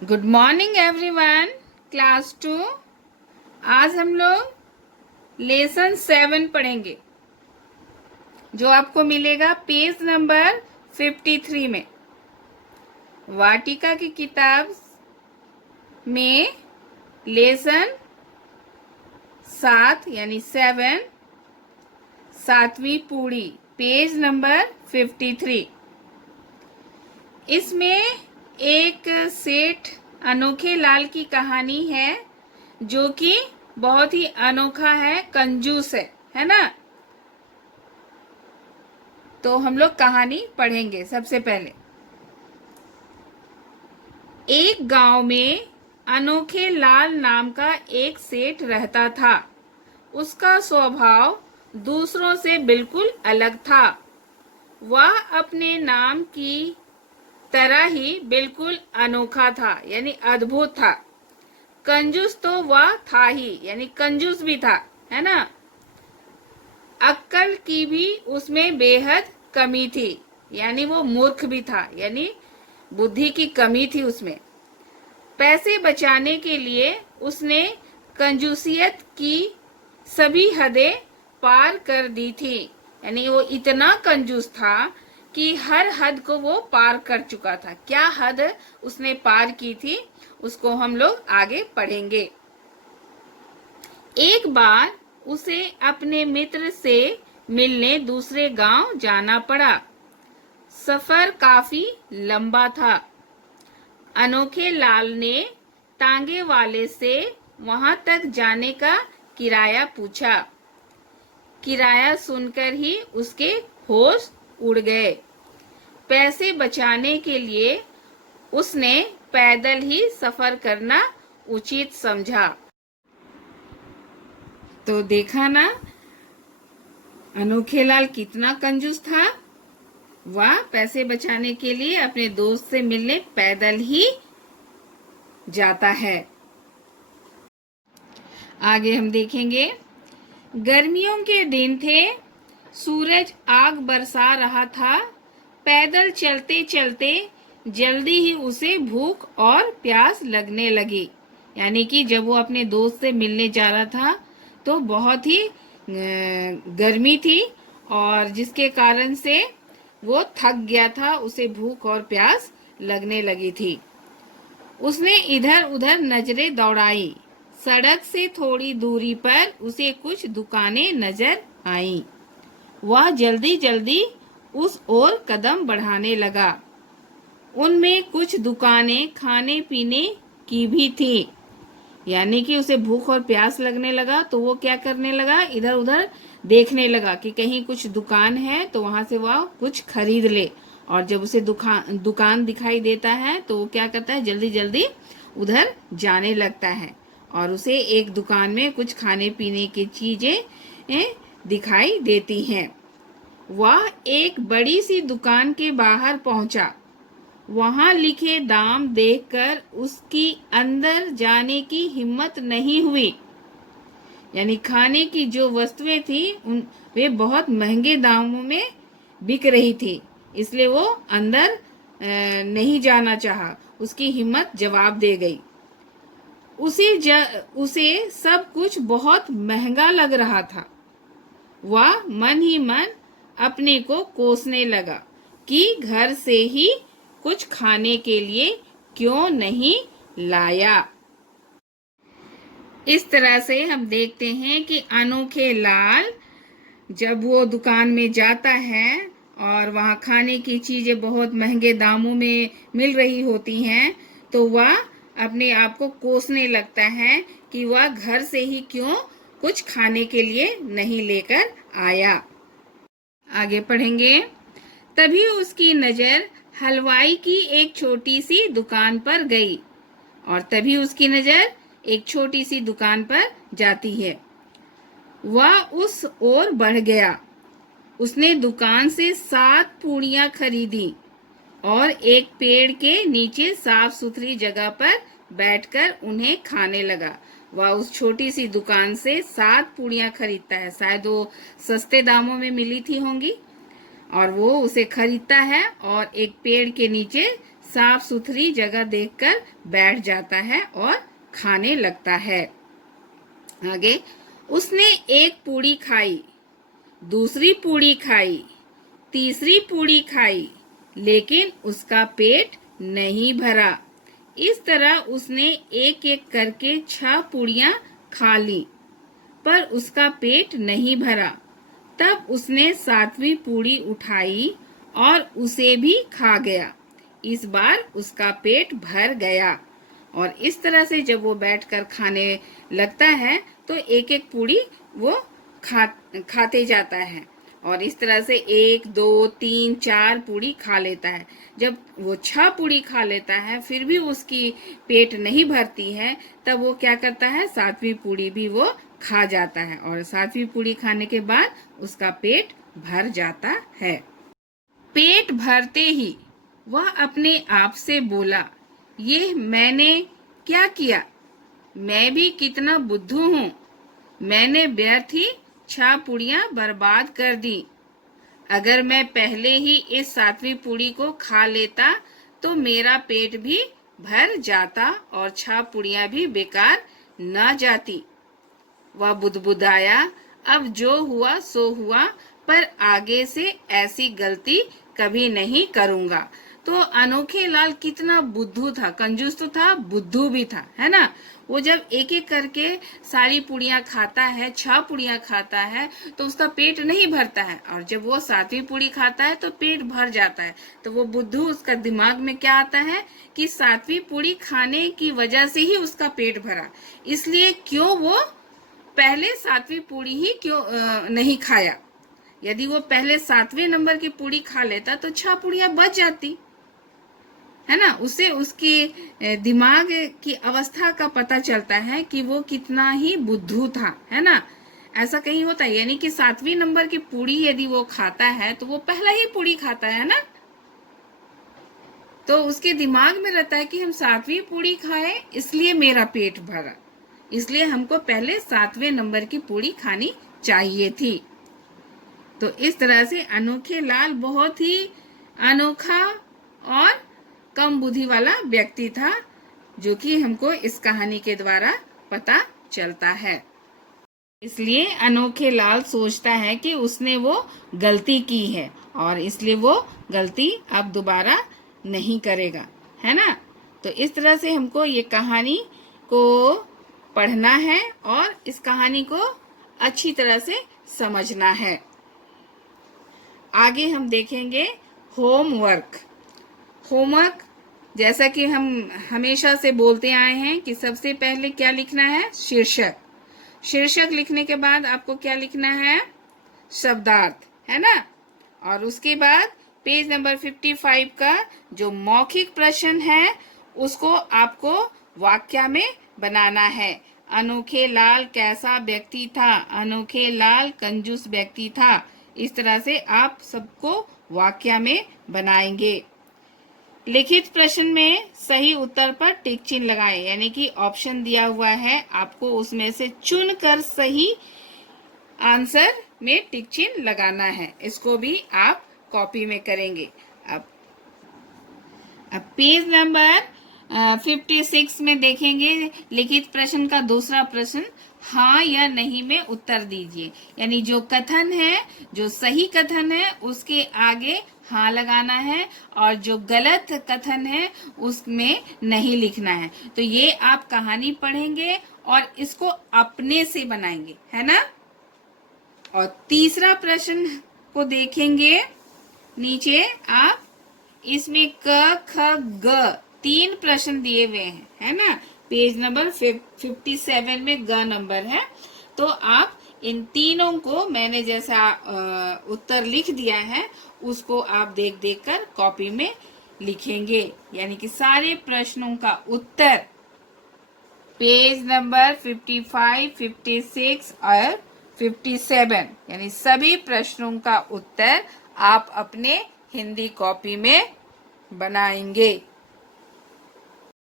Good morning everyone. Class 2। आज हम लोग लेसन 7 पढ़ेंगे, जो आपको मिलेगा पेज नंबर 53 में। वाटिका की किताब में लेसन 7 यानी 7, सातवीं पूड़ी, पेज नंबर 53। इसमें एक सेठ अनोखे लाल की कहानी है, जो कि बहुत ही अनोखा है, कंजूस है ना। तो हम लोग कहानी पढ़ेंगे। सबसे पहले, एक गांव में अनोखे लाल नाम का एक सेठ रहता था। उसका स्वभाव दूसरों से बिल्कुल अलग था। वह अपने नाम की तरह ही बिल्कुल अनोखा था, यानी अद्भुत था। कंजूस तो वह था ही, यानी कंजूस भी था, है ना। अक्ल की भी उसमें बेहद कमी थी, यानी वो मूर्ख भी था, यानी बुद्धि की कमी थी उसमें। पैसे बचाने के लिए उसने कंजूसियत की सभी हदें पार कर दी थी, यानी वो इतना कंजूस था कि हर हद को वो पार कर चुका था। क्या हद उसने पार की थी, उसको हम लोग आगे पढ़ेंगे। एक बार उसे अपने मित्र से मिलने दूसरे गांव जाना पड़ा। सफर काफी लंबा था। अनोखे लाल ने तांगे वाले से वहां तक जाने का किराया पूछा। किराया सुनकर ही उसके होश उड़ गए। पैसे बचाने के लिए उसने पैदल ही सफर करना उचित समझा। तो देखा ना, अनोखे लाल कितना कंजूस था। वह पैसे बचाने के लिए अपने दोस्त से मिलने पैदल ही जाता है। आगे हम देखेंगे। गर्मियों के दिन थे। सूरज आग बरसा रहा था। पैदल चलते चलते जल्दी ही उसे भूख और प्यास लगने लगी। यानी कि जब वो अपने दोस्त से मिलने जा रहा था तो बहुत ही गर्मी थी, और जिसके कारण से वो थक गया था, उसे भूख और प्यास लगने लगी थी। उसने इधर उधर नजरें दौड़ाई। सड़क से थोड़ी दूरी पर उसे कुछ दुकानें नजर आईं। वह जल्दी जल्दी उस ओर कदम बढ़ाने लगा। उनमें कुछ दुकानें खाने पीने की भी थी। यानी कि उसे भूख और प्यास लगने लगा, तो वो क्या करने लगा, इधर उधर देखने लगा कि कहीं कुछ दुकान है तो वहां से वह कुछ खरीद ले। और जब उसे दुकान दिखाई देता है तो वो क्या करता है, जल्दी जल्दी उधर जाने लगता है। और उसे एक दुकान में कुछ खाने पीने की चीजें दिखाई देती हैं। वह एक बड़ी सी दुकान के बाहर पहुंचा। वहां लिखे दाम देखकर उसकी अंदर जाने की हिम्मत नहीं हुई। यानी खाने की जो वस्तुएं थी वे बहुत महंगे दामों में बिक रही थी, इसलिए वो अंदर नहीं जाना चाहा। उसकी हिम्मत जवाब दे गई। उसे सब कुछ बहुत महंगा लग रहा था। वह मन ही मन अपने को कोसने लगा कि घर से ही कुछ खाने के लिए क्यों नहीं लाया। इस तरह से हम देखते हैं कि अनोखे लाल जब वो दुकान में जाता है और वहाँ खाने की चीजें बहुत महंगे दामों में मिल रही होती हैं, तो वह अपने आप को कोसने लगता है कि वह घर से ही क्यों कुछ खाने के लिए नहीं लेकर आया। आगे पढ़ेंगे। तभी उसकी नजर हलवाई की एक छोटी सी दुकान पर गई, और तभी उसकी नजर एक छोटी सी दुकान पर जाती है। वह उस ओर बढ़ गया। उसने दुकान से 7 पूड़ियां खरीदी और एक पेड़ के नीचे साफ सुथरी जगह पर बैठकर उन्हें खाने लगा। वह उस छोटी सी दुकान से 7 पूड़ियां खरीदता है। शायद वो सस्ते दामों में मिली थी होंगी, और वो उसे खरीदता है और एक पेड़ के नीचे साफ सुथरी जगह देखकर बैठ जाता है और खाने लगता है। आगे, उसने एक पूड़ी खाई, दूसरी पूड़ी खाई, तीसरी पूड़ी खाई, लेकिन उसका पेट नहीं भरा। इस तरह उसने एक एक करके 6 पूड़ियां खा ली, पर उसका पेट नहीं भरा। तब उसने 7वीं पूड़ी उठाई और उसे भी खा गया। इस बार उसका पेट भर गया। और इस तरह से जब वो बैठकर खाने लगता है तो एक एक पूड़ी वो खाते जाता है और इस तरह से 1, 2, 3, 4 पूड़ी खा लेता है। जब वो 6 पूड़ी खा लेता है फिर भी उसकी पेट नहीं भरती है, तब वो क्या करता है, 7वीं पूड़ी भी वो खा जाता है और 7वीं पूड़ी खाने के बाद उसका पेट भर जाता है। पेट भरते ही वह अपने आप से बोला, ये मैंने क्या किया? मैं भी कितना बुद्धू हूँ। मैंने व्यर्थ ही 6 पूड़ियां बर्बाद कर दी। अगर मैं पहले ही इस 7वीं पूड़ी को खा लेता तो मेरा पेट भी भर जाता और 6 पूड़ियां भी बेकार न जाती। वह बुदबुदाया, अब जो हुआ सो हुआ, पर आगे से ऐसी गलती कभी नहीं करूंगा। तो अनोखे लाल कितना बुद्धू था, कंजूस तो था, बुद्धू भी था, है ना। वो जब एक एक करके सारी पूड़ियां खाता है, 6 पूड़ियां खाता है, तो उसका पेट नहीं भरता है और जब वो 7वीं पूड़ी खाता है तो पेट भर जाता है। तो वो बुद्धू, उसका दिमाग में क्या आता है कि 7वीं पूड़ी खाने की वजह से ही उसका पेट भरा, इसलिए क्यों वो पहले 7वीं पूड़ी ही क्यों नहीं खाया। यदि वो पहले 7वें नंबर की पूड़ी खा लेता तो 6 पूड़ियां बच जाती, है ना। उससे उसके दिमाग की अवस्था का पता चलता है कि वो कितना ही बुद्धू था, है ना। ऐसा कहीं होता है, यानी कि 7वीं नंबर की पूड़ी यदि वो खाता है तो वो पहला ही पूड़ी खाता है ना, तो उसके दिमाग में रहता है कि हम 7वीं पूड़ी खाए इसलिए मेरा पेट भरा, इसलिए हमको पहले 7वें नंबर की पूड़ी खानी चाहिए थी। तो इस तरह से अनोखे लाल बहुत ही अनोखा और कम बुद्धि वाला व्यक्ति था, जो कि हमको इस कहानी के द्वारा पता चलता है। इसलिए अनोखे लाल सोचता है कि उसने वो गलती की है और इसलिए वो गलती अब दोबारा नहीं करेगा, है ना। तो इस तरह से हमको ये कहानी को पढ़ना है और इस कहानी को अच्छी तरह से समझना है। आगे हम देखेंगे होमवर्क। होमवर्क, जैसा कि हम हमेशा से बोलते आए हैं कि सबसे पहले क्या लिखना है, शीर्षक। शीर्षक लिखने के बाद आपको क्या लिखना है, शब्दार्थ, है ना। और उसके बाद पेज नंबर 55 का जो मौखिक प्रश्न है उसको आपको वाक्य में बनाना है। अनोखे लाल कैसा व्यक्ति था? अनोखे लाल कंजूस व्यक्ति था। इस तरह से आप सबको वाक्य में बनाएंगे। लिखित प्रश्न में सही उत्तर पर टिक चिन्ह लगाएं, यानी कि ऑप्शन दिया हुआ है, आपको उसमें से चुनकर सही आंसर में टिक चिन्ह लगाना है। इसको भी आप कॉपी में करेंगे। अब पेज नंबर 56 में देखेंगे लिखित प्रश्न का दूसरा प्रश्न, हाँ या नहीं में उत्तर दीजिए। यानी जो कथन है, जो सही कथन है उसके आगे हाँ लगाना है और जो गलत कथन है उसमें नहीं लिखना है। तो ये आप कहानी पढ़ेंगे और इसको अपने से बनाएंगे, है ना। और तीसरा प्रश्न को देखेंगे नीचे आप, इसमें क ख ग 3 प्रश्न दिए हुए हैं, है ना। पेज नंबर 57 में ग नंबर है। तो आप इन तीनों को मैंने जैसा उत्तर लिख दिया है उसको आप देख देख कर कॉपी में लिखेंगे। यानी कि सारे प्रश्नों का उत्तर पेज नंबर 55, 56 और 57, यानी सभी प्रश्नों का उत्तर आप अपने हिंदी कॉपी में बनाएंगे।